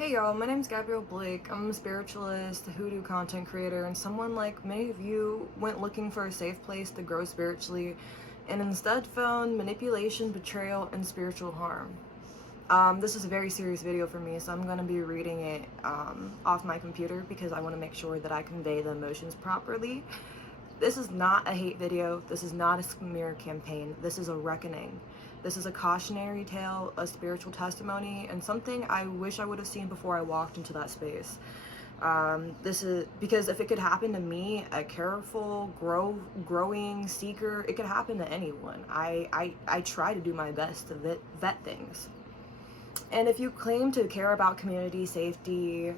Hey y'all, my name's Gabrielle Blake. I'm a spiritualist, a hoodoo content creator, and someone like many of you went looking for a safe place to grow spiritually and instead found manipulation, betrayal, and spiritual harm. This is a very serious video for me, so I'm going to be reading it off my computer because I want to make sure that I convey the emotions properly. This is not a hate video. This is not a smear campaign. This is a reckoning. This is a cautionary tale, a spiritual testimony, and something I wish I would have seen before I walked into that space. This is because if it could happen to me, a careful, growing seeker, it could happen to anyone. I try to do my best to vet things. And if you claim to care about community safety,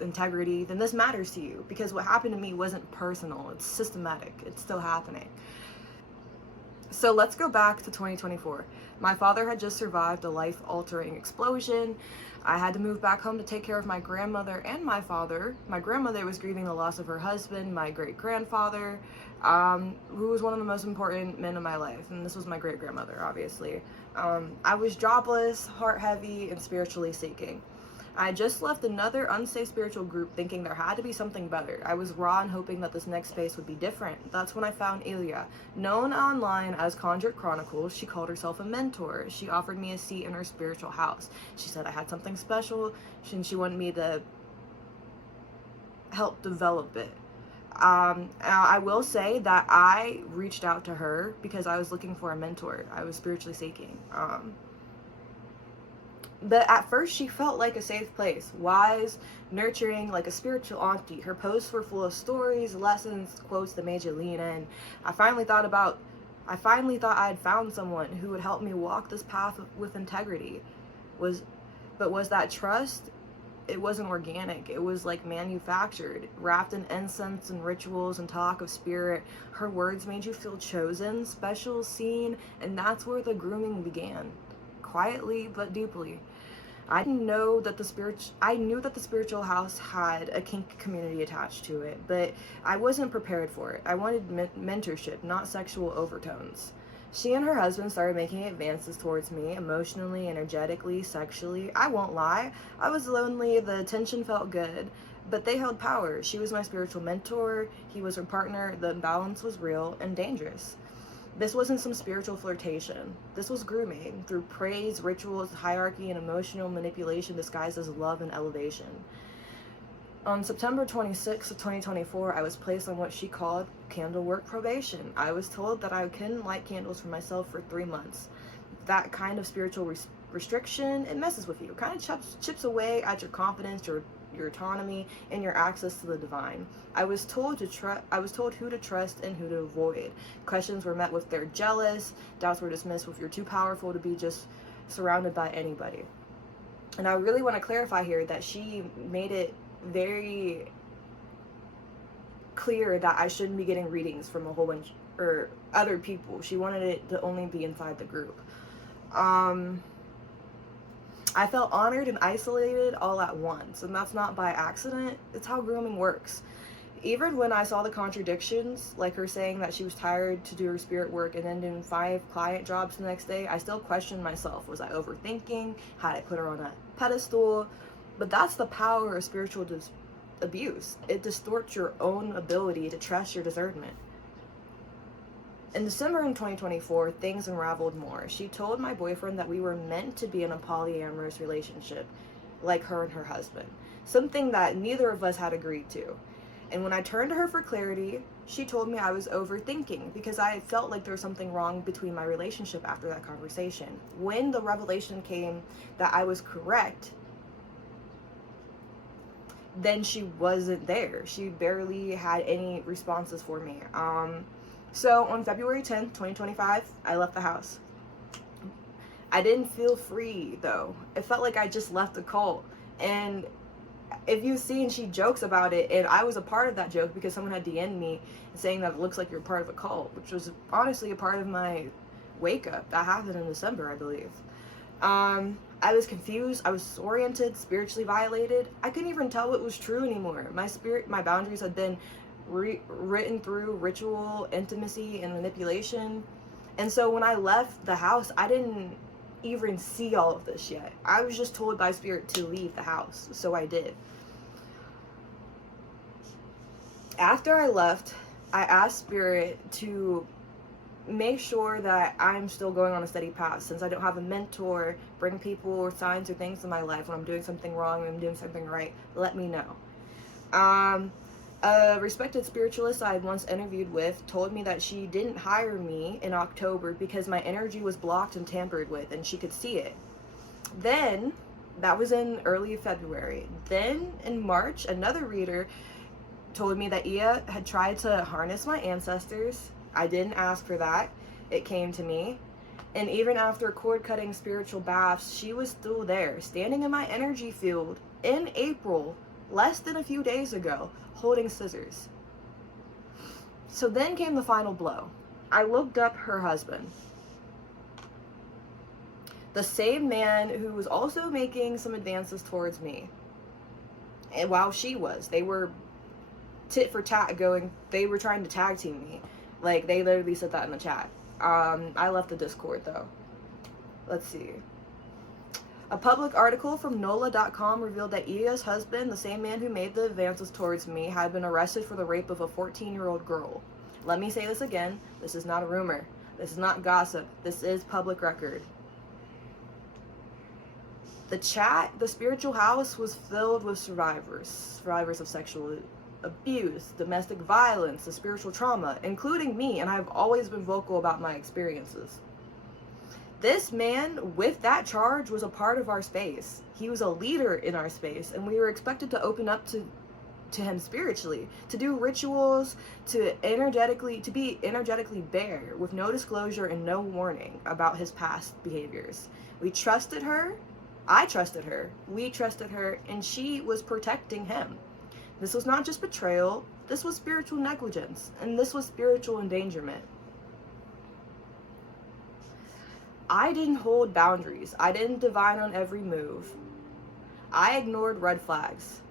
integrity, then this matters to you, because what happened to me wasn't personal, it's systematic, it's still happening. So let's go back to 2024. My father had just survived a life-altering explosion. I had to move back home to take care of my grandmother and my father. My grandmother was grieving the loss of her husband, my great-grandfather, who was one of the most important men in my life, and this was my great-grandmother, obviously. I was jobless, heart-heavy, and spiritually seeking. I just left another unsafe spiritual group thinking there had to be something better. I was raw and hoping that this next space would be different. That's when I found Ilya. Known online as Conjure Chronicles, she called herself a mentor. She offered me a seat in her spiritual house. She said I had something special and she wanted me to help develop it. I will say that I reached out to her because I was looking for a mentor. I was spiritually seeking. But at first she felt like a safe place, wise, nurturing, like a spiritual auntie. Her posts were full of stories, lessons, quotes that made you lean in. I finally thought I had found someone who would help me walk this path with integrity. Was that trust? It wasn't organic. It was like manufactured, wrapped in incense and rituals and talk of spirit. Her words made you feel chosen, special, seen, and that's where the grooming began. Quietly but deeply. I knew that the spiritual house had a kink community attached to it, but I wasn't prepared for it. I wanted mentorship, not sexual overtones. She and her husband started making advances towards me, emotionally, energetically, sexually. I won't lie, I was lonely, the attention felt good, but they held power. She was my spiritual mentor, he was her partner, the imbalance was real and dangerous. This wasn't some spiritual flirtation. This was grooming through praise, rituals, hierarchy, and emotional manipulation disguised as love and elevation. On September 26th of 2024, I was placed on what she called candle work probation. I was told that I couldn't light candles for myself for 3 months. That kind of spiritual restriction, it messes with you. It kind of chips away at your confidence, your autonomy, and your access to the divine. I was told who to trust and who to avoid. Questions were met with "they're jealous," doubts were dismissed with "you're too powerful to be just surrounded by anybody." And I really want to clarify here that she made it very clear that I shouldn't be getting readings from a whole bunch or other people. She wanted it to only be inside the group. I felt honored and isolated all at once, and that's not by accident. It's how grooming works. Even when I saw the contradictions, like her saying that she was tired to do her spirit work and then doing 5 client jobs the next day, I still questioned myself. Was I overthinking? Had I put her on a pedestal? But that's the power of spiritual abuse. It distorts your own ability to trust your discernment. In December in 2024, things unraveled more. She told my boyfriend that we were meant to be in a polyamorous relationship, like her and her husband, something that neither of us had agreed to. And when I turned to her for clarity, she told me I was overthinking because I felt like there was something wrong between my relationship after that conversation. When the revelation came that I was correct, then she wasn't there. She barely had any responses for me. So on February 10th, 2025, I left the house. I didn't feel free though. It felt like I just left the cult. And if you've seen, she jokes about it, and I was a part of that joke because someone had DM'd me saying that it looks like you're part of a cult, which was honestly a part of my wake up. That happened in December, I believe. I was confused, I was disoriented, spiritually violated. I couldn't even tell what was true anymore. My boundaries had been written through ritual, intimacy, and manipulation. And so when I left the house, I didn't even see all of this yet. I was just told by Spirit to leave the house, so I did. After I left, I asked Spirit to make sure that I'm still going on a steady path, since I don't have a mentor, bring people or signs or things in my life when I'm doing something wrong and I'm doing something right. Let me know. A respected spiritualist I had once interviewed with told me that she didn't hire me in October because my energy was blocked and tampered with, and she could see it. Then, that was in early February. Then, in March, another reader told me that Ia had tried to harness my ancestors. I didn't ask for that. It came to me. And even after cord-cutting spiritual baths, she was still there, standing in my energy field in April, less than a few days ago, holding scissors. So then came the final blow. I looked up her husband. The same man who was also making some advances towards me. And while she was, they were tit for tat going, they were trying to tag team me. Like, they literally said that in the chat. I left the Discord though. Let's see. A public article from NOLA.com revealed that Ia's husband, the same man who made the advances towards me, had been arrested for the rape of a 14-year-old girl. Let me say this again. This is not a rumor. This is not gossip. This is public record. The chat, the spiritual house, was filled with survivors of sexual abuse, domestic violence, the spiritual trauma, including me, and I've always been vocal about my experiences. This man with that charge was a part of our space. He was a leader in our space, and we were expected to open up to him spiritually, to do rituals, to be energetically bare, with no disclosure and no warning about his past behaviors. We trusted her, I trusted her, we trusted her, and she was protecting him. This was not just betrayal, this was spiritual negligence, and this was spiritual endangerment. I didn't hold boundaries. I didn't divine on every move. I ignored red flags.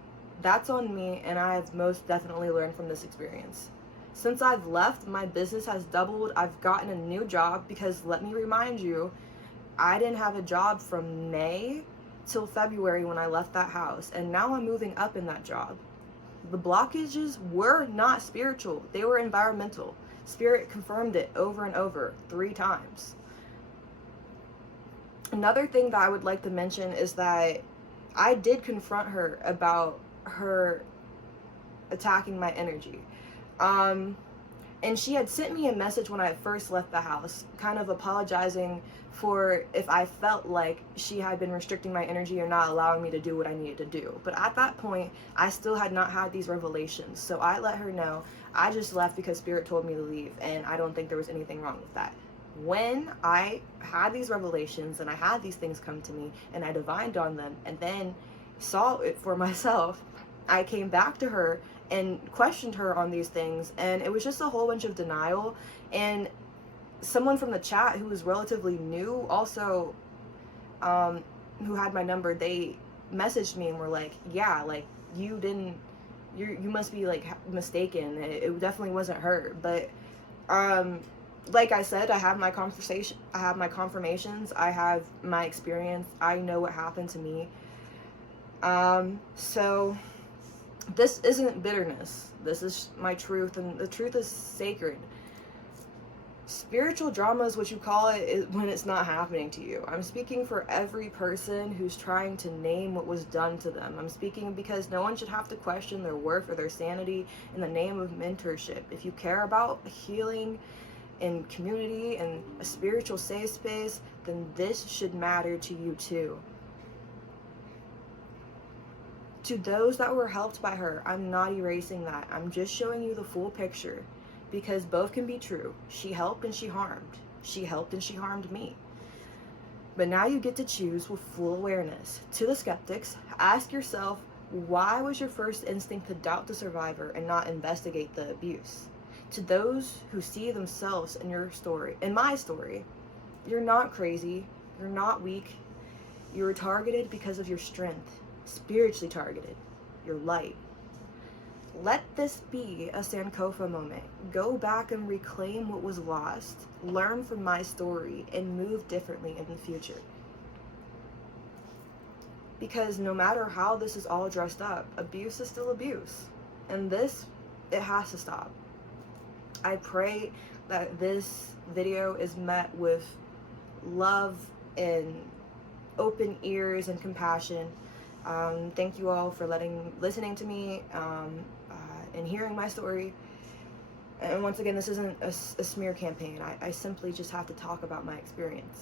That's on me, and I have most definitely learned from this experience. Since I've left, my business has doubled. I've gotten a new job because, let me remind you, I didn't have a job from May till February when I left that house, and now I'm moving up in that job. The blockages were not spiritual. They were environmental. Spirit confirmed it over and over 3 times. Another thing that I would like to mention is that I did confront her about her attacking my energy. And she had sent me a message when I first left the house, kind of apologizing for if I felt like she had been restricting my energy or not allowing me to do what I needed to do. But at that point, I still had not had these revelations. So I let her know I just left because Spirit told me to leave, and I don't think there was anything wrong with that. When I had these revelations and I had these things come to me and I divined on them and then saw it for myself, I came back to her and questioned her on these things, and it was just a whole bunch of denial. And someone from the chat who was relatively new also, who had my number, they messaged me and were like, yeah, like, you must be like mistaken. It definitely wasn't her. But like I said, I have my confirmations, I have my experience, I know what happened to me. So this isn't bitterness. This is my truth, and the truth is sacred. Spiritual drama is what you call it is when it's not happening to you. I'm speaking for every person who's trying to name what was done to them. I'm speaking because no one should have to question their worth or their sanity in the name of mentorship. If you care about healing and community and a spiritual safe space, then this should matter to you too. To those that were helped by her, I'm not erasing that. I'm just showing you the full picture, because both can be true. She helped and she harmed. She helped and she harmed me. But now you get to choose with full awareness. To the skeptics, ask yourself, why was your first instinct to doubt the survivor and not investigate the abuse? To those who see themselves in your story, in my story, you're not crazy, you're not weak, you were targeted because of your strength, spiritually targeted, your light. Let this be a Sankofa moment. Go back and reclaim what was lost, learn from my story, and move differently in the future. Because no matter how this is all dressed up, abuse is still abuse. And this, it has to stop. I pray that this video is met with love and open ears and compassion. Thank you all for listening to me and hearing my story. And once again, this isn't a smear campaign. I simply just have to talk about my experience.